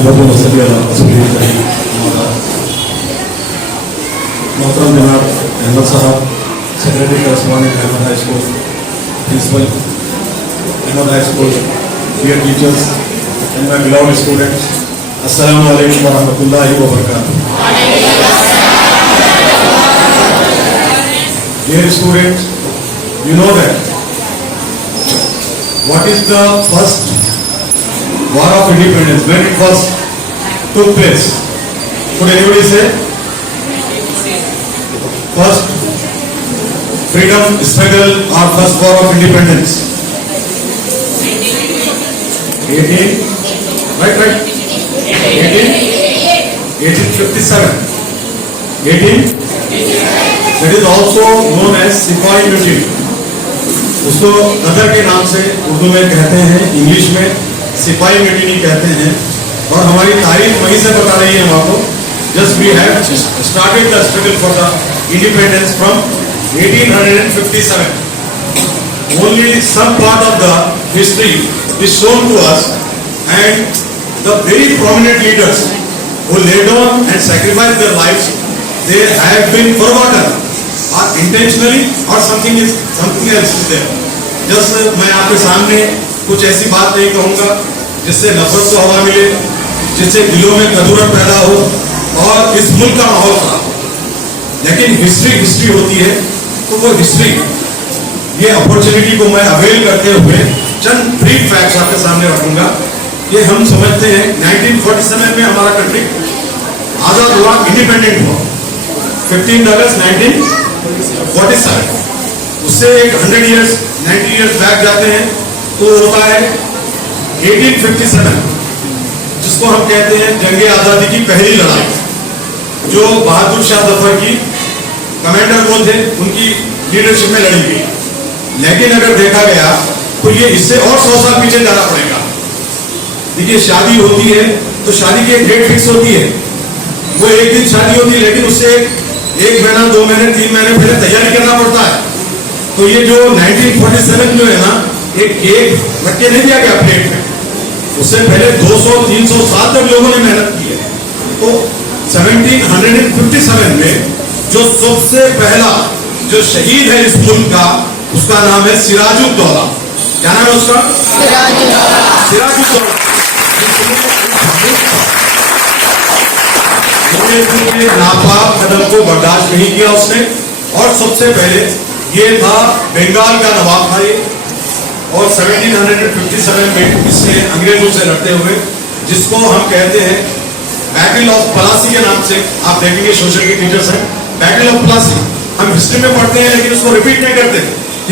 मोहतरम जनाब Ahmed sahab, secretary correspondent Ahmed high school, principal Ahmed high school, dear teachers and my beloved students, अस्सलाम वालेकुम व रहमतुल्लाहि व बरकातहू। Dear students, you know that what is the first war of independence, when it was took place? Could anybody say? First freedom struggle or first war of independence? 18, right? 1857. 18. That is also known as सिपाही mutiny. उसको गदर के नाम से उर्दू में कहते हैं, English में सिपाही म्यूटिनी कहते हैं। और हमारी तारीख वहीं से बता रही है हम आपको। Just we have started the struggle for the independence from 1857. Only some part of the history is shown to us, and the very prominent leaders who laid on and sacrificed their lives, they have been forgotten, or intentionally, or something else is there. Just मैं आपके सामने कुछ ऐसी बात नहीं कहूँगा जिससे नफरत को हवा मिले, जिससे दिलों में कदूरत पैदा हो और इस मुल्क का माहौल खराब हो। लेकिन हिस्ट्री होती है, तो वो हिस्ट्री, ये अपॉर्चुनिटी को मैं अवेल करते हुए चंद ब्रीफ फैक्ट्स आपके सामने रखूंगा। ये हम समझते हैं 1947 में हमारा कंट्री आजाद हुआ, इंडिपेंडेंट हुआ 15 अगस्त 1947। उससे एक 100 ईयर्स 90 ईयर्स बैक जाते हैं तो होता है 1857, जिसको हम कहते हैं जंगे आजादी की पहली लड़ाई, जो बहादुर शाह जफर की कमांडर वो थे, उनकी लीडरशिप में लड़ी गई। लेकिन अगर देखा गया तो ये इससे और 100 साल पीछे जाना पड़ेगा। देखिए, शादी होती है तो शादी की एक डेट फिक्स होती है, वो एक दिन शादी होती है, लेकिन उससे 1 महीना 2 महीने 3 महीने पहले तैयारी करना पड़ता है। तो ये जो 1947 जो है ना, एक केक रख के नहीं दिया गया प्लेट में, उससे पहले 200-300 साल तक लोगों ने मेहनत की है। तो 1757 में जो सबसे पहला जो शहीद है इस मुल्क का, उसका नाम है सिराजुद्दौला। क्या नाम है उसका? सिराजुद्दौला। नापाक कदम को बर्दाश्त नहीं किया उसने, और सबसे पहले ये था बंगाल का नवाब था ये, और 1757 में इसने अंग्रेजों से लड़ते हुए, जिसको हम कहते हैं बैटल ऑफ प्लासी के नाम से, आप देखेंगे सोशल के टीचर्स हैं, बैटल ऑफ प्लासी हम हिस्ट्री में पढ़ते हैं लेकिन उसको रिपीट नहीं करते,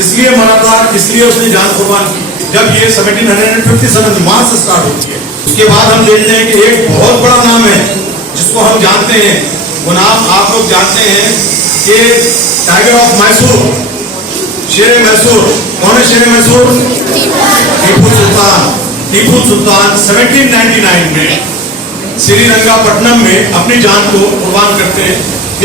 इसलिए मरा था, इसलिए उसने जान कुर्बान की। जब ये 1757 वहां से स्टार्ट होती है। उसके बाद हम देखते हैं कि एक बहुत बड़ा नाम है जिसको हम जानते हैं, वो नाम आप लोग जानते हैं कि टाइगर ऑफ मैसूर, शेर मैसूर। कौन है शेर मैसूर? टीपू सुल्तान 1799 में श्रीरंगापट्टनम में अपनी जान को कुर्बान करते हैं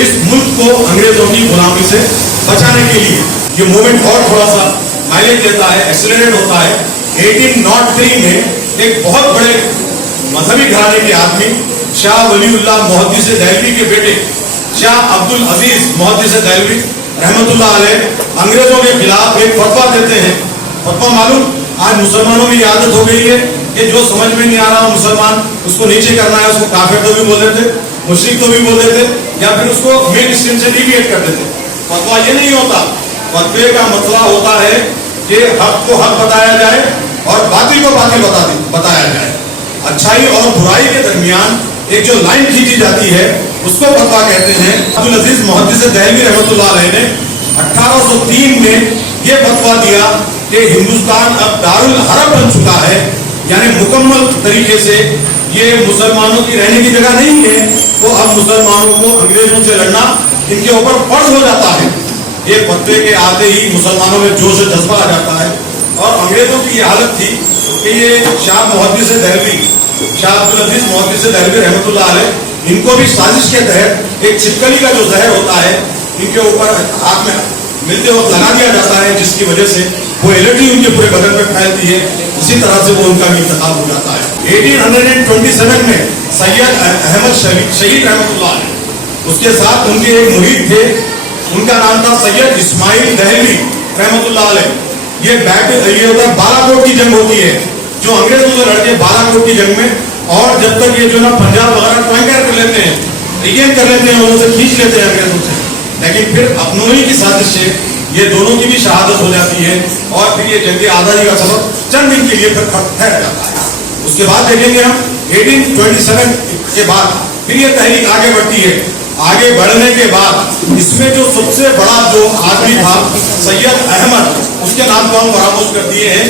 इस मुल्क को अंग्रेजों की गुलामी से बचाने के लिए। ये मूवमेंट और थोड़ा सा माइलेज देता है, एक्सेलरेट होता है। 1803 में एक बहुत बड़े मजहबी घराने के आदमी शाह वलीउल्लाह मुहद्दिस देहलवी के बेटे शाह अब्दुल अजीज मुहद्दिस देहलवी रहमतुल्लाह अलैह अंग्रेजों के खिलाफ एक फतवा देते हैं। फतवा मालूम, आज मुसलमानों की आदत हो गई है कि जो समझ में नहीं आ रहा मुसलमान, उसको नीचे करना है, उसको काफिर तो भी बोल देते, मुशरिक तो भी बोल देते, या फिर उसको मेन स्ट्रीम से डिविएट कर देते। फतवा ये नहीं होता, फतवे का मतलब होता है कि हक को हक बताया जाए और बातिल को बातिल बताया जाए। अच्छाई और बुराई के दरमियान एक जो लाइन खींची जाती है उसको फतवा कहते हैं। अब्दुल अजीज मुहद्दिस देहलवी रहमतुल्लाह अलैह ने 1803 में ये फतवा दिया कि हिंदुस्तान अब दारुल हरब बन चुका है, यानी मुकम्मल तरीके से ये मुसलमानों की रहने की जगह नहीं है, तो अब मुसलमानों को अंग्रेजों से लड़ना इनके ऊपर फर्ज हो जाता है। ये फतवे के आते ही मुसलमानों में जोश और जज्बा आ जाता है, और अंग्रेजों की ये हालत थी कि ये शाह मुहद्दिस देहलवी, शाह अब्दुल अजीज मुहद्दिस देहलवी रहमतुल्लाह अलैह, इनको भी साजिश के तहत एक छिपकली का जो जहर होता है इनके ऊपर हाथ में मिलते वक्त लगा दिया जाता है, जिसकी वजह से वो एलर्जी उनके पूरे बदन में फैलती है। इसी तरह से वो उनका भी इंतकाल हो जाता है। 1827 में सैयद अहमद शहीद रहमतुल्लाह अलैह। उसके साथ उनके एक मुरीद थे, उनका नाम था सैयद इस्माइल दहलवी रहमतुल्लाह अलैह। ये होता है बालाकोट की जंग होती है, जो अंग्रेजों से लड़ते हैं बालाकोट की जंग में। और जब तक ये जो ना पंजाब वगैरह ट्रांकर कर लेते हैं, रिगेन कर लेते हैं, उनसे खींच लेते हैं अंग्रेजों से, लेकिन फिर अपनों ही की साजिश से ये दोनों की भी शहादत हो जाती है और फिर ये जंग आज़ादी का सबब चंद दिन के लिए फिर ठहर जाता है। उसके बाद देखेंगे हम 1827 के बाद फिर ये तहरीक आगे बढ़ती है। आगे बढ़ने के बाद इसमें जो सबसे बड़ा जो आदमी था सैयद अहमद, उसके नाम को हम फरामोश कर दिए हैं,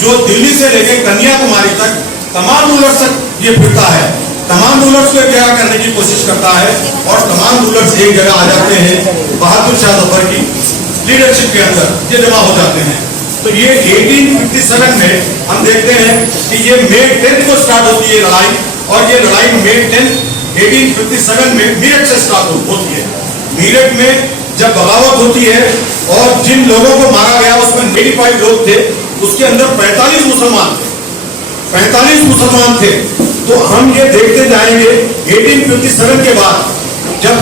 जो दिल्ली से लेकर कन्याकुमारी तक तमाम रूलर्स तक ये फिरता है, तमाम रूलर्स को क्या करने की कोशिश करता है और तमाम रूलर्स एक जगह आ जाते हैं बहादुर शाह जफर की लीडरशिप के अंदर ये जमा हो जाते हैं। तो ये 1857 में हम देखते हैं कि ये मई 10 को स्टार्ट होती है लड़ाई, और ये लड़ाई मई 10 1857 में मीरठ से स्टार्ट होती है। मीरठ में जब बगावत होती है और जिन लोगों को मारा गया उसमें 85 लोग थे, उसके अंदर 45 मुसलमान थे, 45 मुसलमान थे। तो हम ये देखते जाएंगे 1857 के बाद जब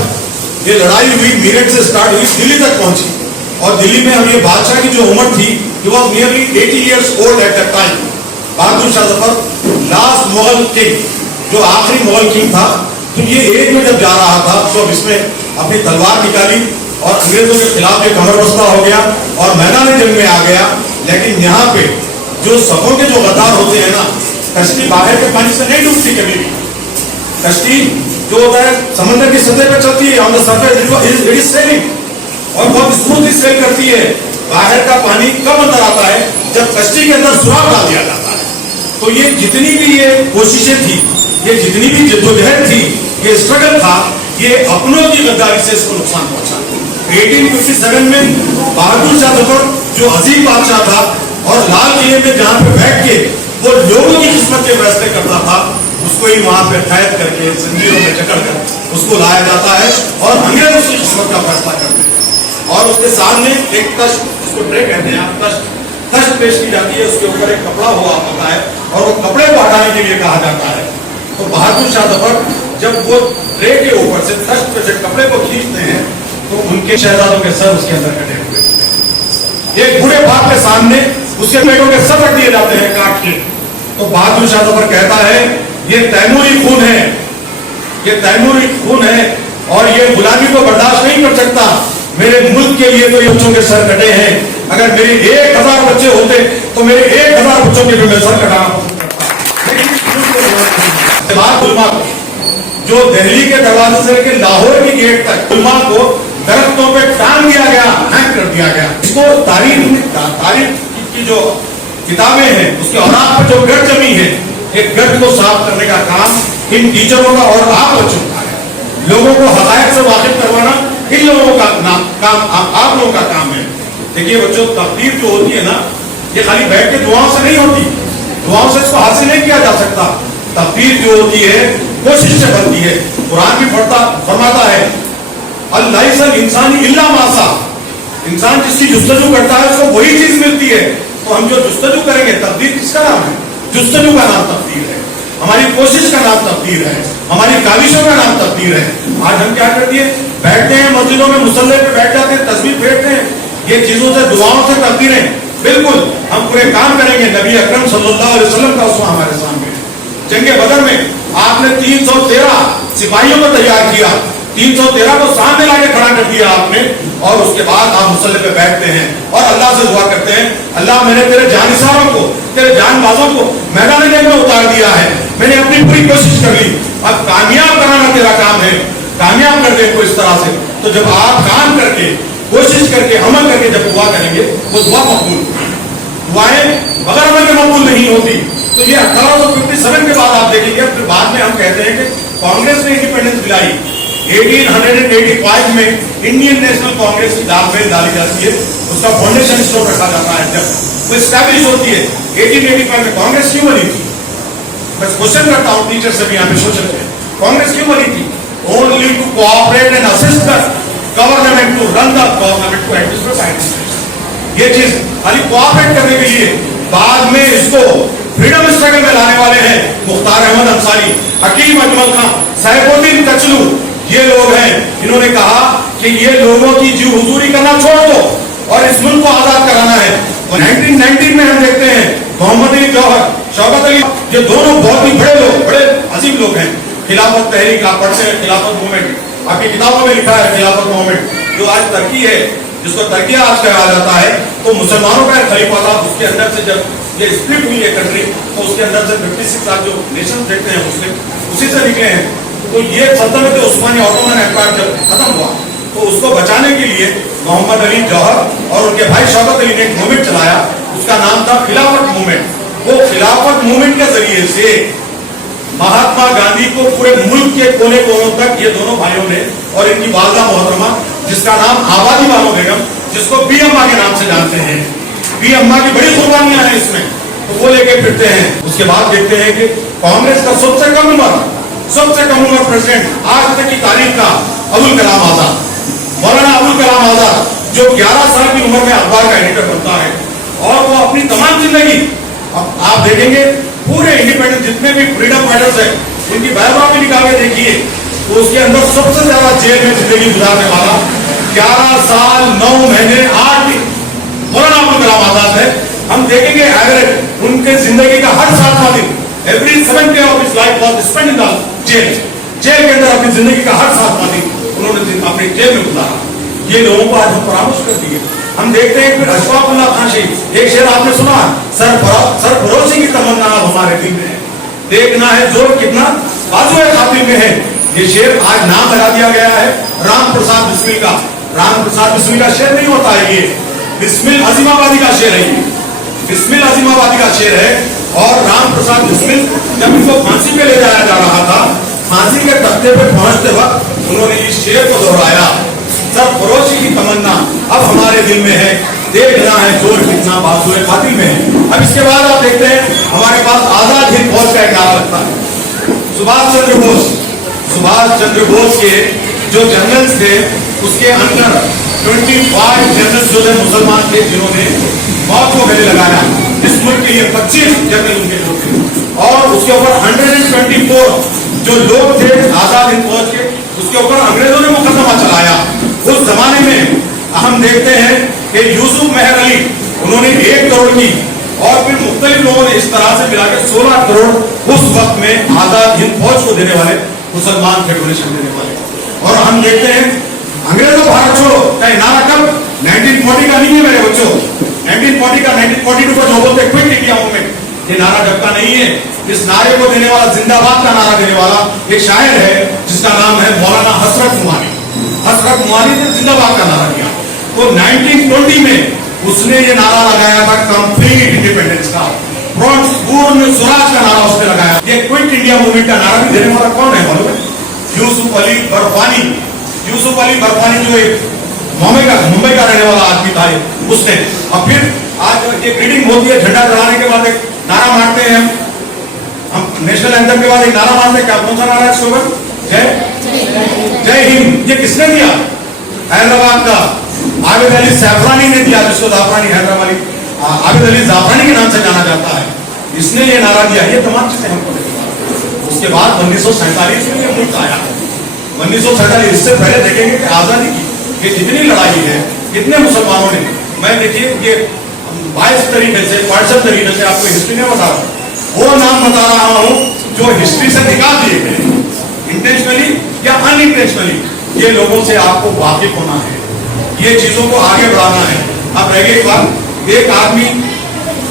ये लड़ाई हुई, मीरठ से स्टार्ट हुई, दिल्ली तक पहुंची, और दिल्ली में हम ये बादशाह की जो उम्र थी, he was nearly 80 years old at that time। Bahadur Shah Zafar last Mughal king, जो आखिरी मुगल किंग था, तो ये एज में जब जा रहा था तो अब इसमें अपनी तलवार निकाली और अंग्रेजों के खिलाफ ये कमर बस्ता हो गया और मैदान जंग में आ गया। लेकिन यहाँ पे जो सफों के जो गद्दार होते हैं ना, कश्ती बाहर के पानी से नहीं डूबती कभी भी। कश्ती जो होता है समंदर की सतह पर चलती है, on the surface it is selling, और बहुत स्मूथली सेल करती है। बाहर का पानी कब अंदर आता है, जब कश्ती के अंदर सुराग डाल दिया जाता है। तो ये जितनी भी ये कोशिशें थी, ये जितनी भी जद्दोजहद थी, ये स्ट्रगल था, ये अपनों की गद्दारी से इसको नुकसान पहुंचा। 1857 में बहादुर शाह जफर जो अजीम बादशाह था और लाल किले में जहां पे बैठ के वो लोगों की किस्मत के फैसले करता था, उसको ही वहां पे कैद करके जंजीरों में जकड़ कर उसको लाया जाता है और अंग्रेज उसकी किस्मत का फैसला करते हैं। और उसके सामने एक तश्त, उसको ट्रे कहते हैं, तश्त पेश की जाती है, उसके ऊपर एक कपड़ा हुआ होता है और वो कपड़े को हटाने के लिए कहा जाता है। तो बहादुर शाह जफर जब वो ट्रे के ऊपर से तश्त पे से कपड़े को खींचते हैं तो उनके शहजादों के सर उसके अंदर कटे हुए, एक बूढ़े बाप के सामने उसके बेटों के सर रख दिए जाते हैं काट के। तो बहादुर शाह जफर कहता है ये तैमूरी खून है, ये तैमूरी खून है और ये गुलामी को बर्दाश्त नहीं कर सकता। मेरे मुल्क के लिए तो ये बच्चों के सर कटे हैं, अगर मेरे 1000 बच्चे होते तो मेरे 1000 बच्चों के भी मैं सर कटाना। जो दिल्ली के दरवाजे से लेकर लाहौर की गेट तक उलमा को दरख्तों पे टांग दिया गया, हैंग कर दिया गया। इसको तारीख की जो किताबें हैं उसके औरात पर जो गट जमी है, एक गट को साफ करने का काम इन टीचरों का और आप बच्चों का है। लोगों को हकायत से वाकिफ करवाना इन लोगों का काम, आप लोगों का काम है। देखिए बच्चों, तकदीर जो होती है ना, ये खाली बैठ के दुआओं से नहीं होती, दुआओं से इसको हासिल नहीं किया जा सकता। तकदीर जो होती है कोशिश से बनती है। कुरान भी फरमाता है अल्लाह इंसानी इल्ला मासा, इंसान जिसकी जुस्तजू करता है उसको वही चीज मिलती है। तो हम जो जुस्तजू करेंगे, तकदीर किसका नाम है? जुस्तजू का नाम तकदीर है, हमारी कोशिश का नाम तकदीर है, हमारी काविशों का नाम तकदीर है। आज हम क्या करते हैं, बैठते हैं मस्जिदों में, मुसल्ले पे बैठ जाते हैं, तस्वीर फेरते हैं, ये चीजों से दुआओं से तकदीरें। बिल्कुल हम पूरे काम करेंगे। नबी अकरम सल्लल्लाहु अलैहि वसल्लम का उसवा हमारे सामने। जंगे बदर में आपने 313 सिपाहियों को तैयार किया, 313 को सामने लाके खड़ा कर दिया आपने, और उसके बाद आप मुसल्ले पे बैठते हैं और अल्लाह से दुआ करते हैं, अल्लाह मैंने तेरे जानिसारों को, तेरे जानबाजों को मैदान जंग में उतार दिया है, मैंने अपनी पूरी कोशिश कर ली, अब कामयाब कराना तेरा काम है, कामयाब कर दे को इस तरह से। तो जब आप काम करके, कोशिश करके, अमल करके जब दुआ करेंगे, वो दुआ मकबूल, दुआएं बगैर अमल के मकबूल नहीं होती। तो ये 1857 के बाद आप देखेंगे। फिर बाद में हम कहते हैं कि कांग्रेस ने इंडिपेंडेंस दिलाई 1885 में, इंडियन नेशनल कांग्रेस की दालमेल डाली जाती है, उसका फाउंडेशन स्टोन रखा जाता है। जब वो स्टैब्लिश होती है 1885 में, कांग्रेस क्यों बनी थी? मैं क्वेश्चन करता हूँ टीचर से भी यहाँ पे सोच रहे हैं, कांग्रेस क्यों बनी थी? Only to cooperate and assist the government to run the government to administrate. ये चीज खाली कोऑपरेट करने के लिए, बाद में इसको फ्रीडम स्ट्रगल में लाने वाले हैं मुख्तार अहमद अंसारी, हकीम अजमल खान, सैफुद्दीन कचलू, ये लोग हैं। इन्होंने कहा कि ये लोगों की जी हुजूरी करना छोड़ दो और इस मुल्क को आजाद कराना है। और 1919 में हम देखते हैं मोहम्मद अली जौहर, शौकत अली, ये दोनों बहुत ही बड़े लोग, बड़े अजीब लोग हैं। खिलाफत तहरीक आप पढ़ते हैं, खिलाफत मूवमेंट आपकी किताबों में लिखा है। खिलाफत मूवमेंट जो आज तरक्की है, जिसको तरक्की आज कहा जाता है, तो मुसलमानों का खलीफा था। उसके अंदर से जब ये स्प्लिट हुई है कंट्री, तो उसके अंदर से 56 आज जो नेशन देखते हैं मुस्लिम, उसी से निकले हैं। तो ये सल्तनत उस्मानी ऑटोमन एम्पायर जब खत्म हुआ, तो उसको बचाने के लिए मोहम्मद अली जौहर और उनके भाई शौकत अली ने एक मूवमेंट चलाया। उसका नाम था खिलाफत मूवमेंट। वो खिलाफत मूवमेंट के जरिए से महात्मा गांधी को पूरे मुल्क के कोने कोनों तक ये दोनों भाइयों ने, और इनकी वालदा मोहतरमा जिसका नाम आबादी बानो बेगम, जिसको बी अम्मा के नाम से जानते हैं, बी अम्मा की बड़ी कुर्बानियां हैं इसमें, तो वो लेके फिरते हैं। उसके बाद देखते हैं कि कांग्रेस का सबसे कम उम्र प्रेसिडेंट आज तक की तारीख का अबुल कलाम आजाद, मौलाना अबुल कलाम आजाद, जो 11 साल की उम्र में अखबार का एडिटर बनता है, और वो अपनी तमाम जिंदगी, आप देखेंगे पूरे इंडिपेंडेंस जितने भी फ्रीडम फाइटर्स है, उनकी बायोग्राफी निकाल के देखिए, तो उसके अंदर सबसे ज्यादा जेल में जिंदगी गुजारने वाला 11 साल 9 महीने 8 दिन मौलाना अबुल कलाम आजाद है। हम देखेंगे एवरेज उनके जिंदगी का हर 7वां दिन, every 7th day of his life was spent in the jail के अंदर अपनी जिंदगी का हर 7वां दिन उन्होंने अपने जेल में गुजारा। ये लोगों को आज हम परामर्श कर दिए। हम देखते हैं फिर अशफाकुल्लाह खान शहीद, एक शेर आपने सुना, सरफरोशी की तमन्ना अब हमारे दिल में है, देखना है जोर कितना बाजुए खातिर में है। ये शेर आज नाम लगा दिया गया है राम प्रसाद बिस्मिल का। राम प्रसाद बिस्मिल का शेर नहीं होता है, ये बिस्मिल अजीमाबादी का शेर है, ये बिस्मिल अजीमाबादी का शेर है। और राम प्रसाद बिस्मिल जब इनको फांसी पे ले जाया जा रहा था, फांसी के तख्ते पे पहुंचते वक्त उन्होंने इस शेर को दोहराया, सरफरोशी की तमन्ना अब हमारे दिल में है, देखना है जोर कितना बाजुए खातिर में है। अब इसके बाद आप देखते हैं हमारे पास आजाद हिंद फौज का एक नारा लगता है। सुभाष चंद्र बोस के जो जनरल्स थे, उसके अंदर 25 जनरल्स जो थे मुसलमान थे, जिन्होंने मौत को गले लगाया। इस मुल्क के लिए 25 जनरल उनके लोग थे, और उसके ऊपर 124 जो लोग थे आजाद हिंद फौज के, उसके ऊपर अंग्रेजों ने मुकदमा चलाया। उस जमाने में हम देखते हैं कि यूसुफ मेहर अली, उन्होंने 1 करोड़ की, और फिर मुख्तलिफ लोगों ने इस तरह से मिलाकर 16 करोड़ उस वक्त में आजाद हिंद फौज को देने वाले मुसलमान थे, डोनेशन देने वाले। और हम देखते हैं अंग्रेजों भारत छोड़ो का नारा कब 1940 का नहीं है मेरे बच्चों, 1940 का 1942 का जो बोलते क्विट इंडिया मूवमेंट, ये नारा जब का नहीं है। इस नारे को देने वाला, जिंदाबाद का नारा देने वाला एक शायर है जिसका नाम है मौलाना हसरत मुआनी। हसरत मुआनी ने जिंदाबाद का नारा दिया। तो 1920 में उसने ये नारा लगाया था कंप्लीट इंडिपेंडेंस का, पूर्ण स्वराज का नारा उसने लगाया। ये क्विट इंडिया मूवमेंट का नारा भी देने वाला कौन है मालूम है? यूसुफ अली बर्फानी। यूसुफ अली बर्फानी जो एक मुंबई का रहने वाला आदमी था, उसने। और फिर आज ये ग्रीटिंग होती है, झंडा चढ़ाने के बाद एक नारा मारते हैं हम नेशनल एंथम के बाद एक नारा मारते हैं, क्या कौन सा नारा है इसके ऊपर? जय हिंद। ये किसने दिया? हैदराबाद का आबिद अली जाफरानी ने दिया, जिसको जाफरानी हैदराबादी आबिद अली जाफरानी के नाम से जाना जाता है। इसने ये नारा दिया। ये तमाम चीजें हमको देखा। उसके बाद 1947 में ये मुल्क आया। 1947 इससे पहले देखेंगे कि आजादी की ये जितनी लड़ाई है, कितने मुसलमानों ने, मैं देखिए ये 22 तरीके से 65 तरीके से आपको हिस्ट्री नहीं बता रहा, वो नाम बता रहा हूं जो हिस्ट्री से निकाल दिए गए इंटेंशनली या अनइंटेंशनली। ये लोगों से आपको वाकिफ होना है, ये चीजों को आगे बढ़ाना है। अब रह गई बात, एक आदमी,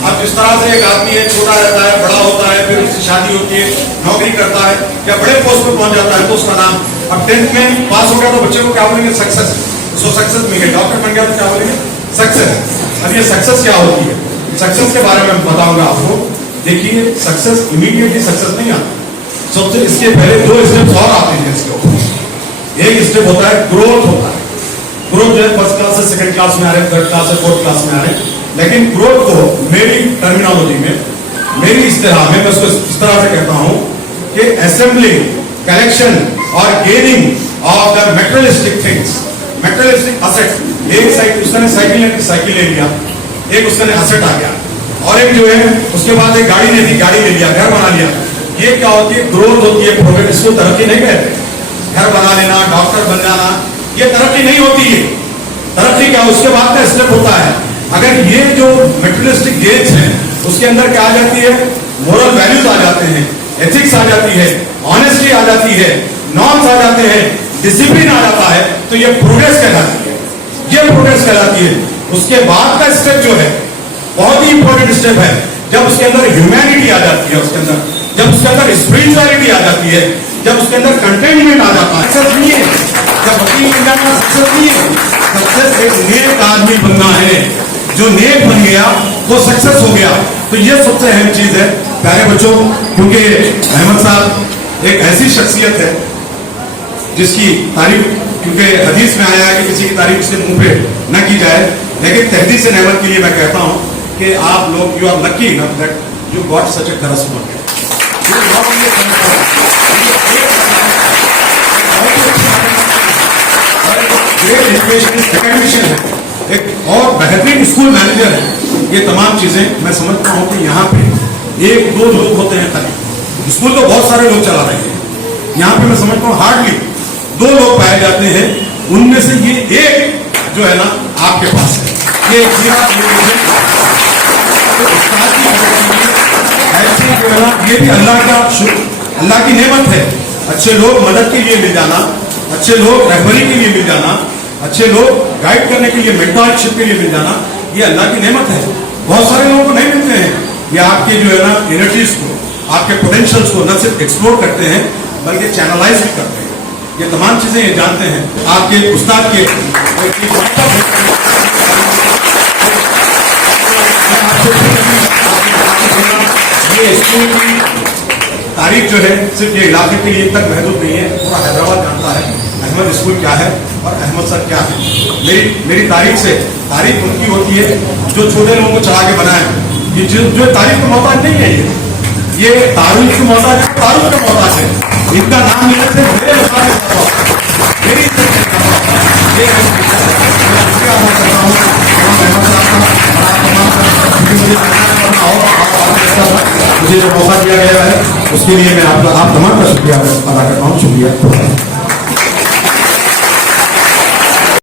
अब जिस तरह से एक आदमी है, छोटा रहता है, बड़ा होता है, फिर उसकी शादी होती है, नौकरी करता है या बड़े पोस्ट पर पहुंच जाता है, तो उसका नाम, अब 10th में पास हो गया तो बच्चे को क्या बोलेंगे? सक्सेस। उसको सक्सेस मिल गई। डॉक्टर बन गया तो क्या बोलेंगे? सक्सेस। अब ये सक्सेस क्या होती है? सक्सेस के बारे में बताऊंगा आपको। देखिए, सक्सेस इमीडिएटली सक्सेस नहीं आता। सबसे इसके पहले 2 स्टेप्स और आते हैं इसके ऊपर। एक स्टेप होता है ग्रोथ होता है। ग्रोथ जो है फर्स्ट क्लास से सेकंड क्लास में आ रहे हैं, थर्ड क्लास से फोर्थ क्लास में आ रहे हैं। लेकिन ग्रोथ को मेरी टर्मिनोलॉजी में, मेरी इस्तेलाह में मैं उसको इस तरह से कहता हूं कि असेंबलिंग, कलेक्शन और gaining of the materialistic things, materialistic asset. एक साइकिल, उसने साइकिल ले लिया, एक उसने असेट आ गया, और एक जो है उसके बाद एक गाड़ी नहीं थी, गाड़ी ले लिया, घर बना लिया। ये क्या होती है? ग्रोथ होती है, प्रोग्रेस। इसको तरक्की नहीं कहते। घर बना लेना, डॉक्टर बन जाना, ये तरक्की नहीं होती है। तरक्की क्या, उसके बाद का स्टेप होता है। अगर ये जो मेटेरियलिस्टिक गेन्स हैं उसके अंदर क्या आ जाती है? मोरल वैल्यूज आ जाते हैं, एथिक्स आ जाती है, ऑनेस्टी आ जाती है, नॉर्म्स आ जाते हैं, डिसिप्लिन आ जाता है, तो ये प्रोग्रेस कहलाती है। ये प्रोग्रेस कहलाती है। उसके बाद का स्टेप जो है बहुत ही इंपॉर्टेंट स्टेप है, जब उसके अंदर ह्यूमैनिटी आ जाती है, उसके अंदर जब उसके अंदर स्पिरिचुअलिटी आ जाती है, जब उसके अंदर कंटेनमेंट आ जाता है। सक्सेस नहीं है जब वकील बन जाना, सक्सेस नहीं है। सक्सेस एक नेक आदमी बनना है। जो नेक बन गया वो सक्सेस हो गया। तो ये सबसे अहम चीज है प्यारे बच्चों, क्योंकि अहमद साहब एक ऐसी शख्सियत है जिसकी तारीफ, क्योंकि हदीस में आया है कि किसी की तारीफ उसके मुंह पे न की जाए, लेकिन तहदीस नेमत के लिए मैं कहता हूं कि आप लोग you are lucky enough that you got such a correspondent. Great education academician है, एक और बेहतरीन स्कूल मैनेजर है। ये तमाम चीजें मैं समझता हूं कि यहाँ पे एक दो लोग होते हैं खाली। स्कूल तो बहुत सारे लोग चला रहे हैं, यहाँ पे मैं समझता हूँ हार्डली 2 लोग पाए जाते हैं। उनमें से ये एक जो है ना आपके पास है। ये ऐसे जो है ना, ये भी अल्लाह का अल्लाह की नेमत है। अच्छे लोग मदद के लिए मिल जाना, अच्छे लोग रहबरी के लिए मिल जाना, अच्छे लोग गाइड करने के लिए, मेंटरशिप के लिए मिल जाना, ये अल्लाह की नेमत है। बहुत सारे लोगों को नहीं मिलते हैं। ये आपके जो है ना एनर्जीज को, आपके पोटेंशियल्स को न सिर्फ एक्सप्लोर करते हैं बल्कि चैनलाइज भी करते हैं। ये तमाम चीजें ये जानते हैं। आपके उस्ताद के ये स्कूल की तारीफ जो है सिर्फ ये इलाके के लिए तक महदूद नहीं है, पूरा हैदराबाद जानता है अहमद स्कूल क्या है और अहमद सर क्या है। मेरी तारीफ से, तारीफ उनकी होती है जो छोटे लोगों को चला के बनाए। ये जो तारीफ का मोहताज नहीं है, ये तारीफ का मोहताज है, तारीफ का मोहताज है। इनका नाम लेने से मेरे मुझे जो मौका दिया गया है उसके लिए मैं आप तमाम का शुक्रिया अदा करता हूँ। शुक्रिया।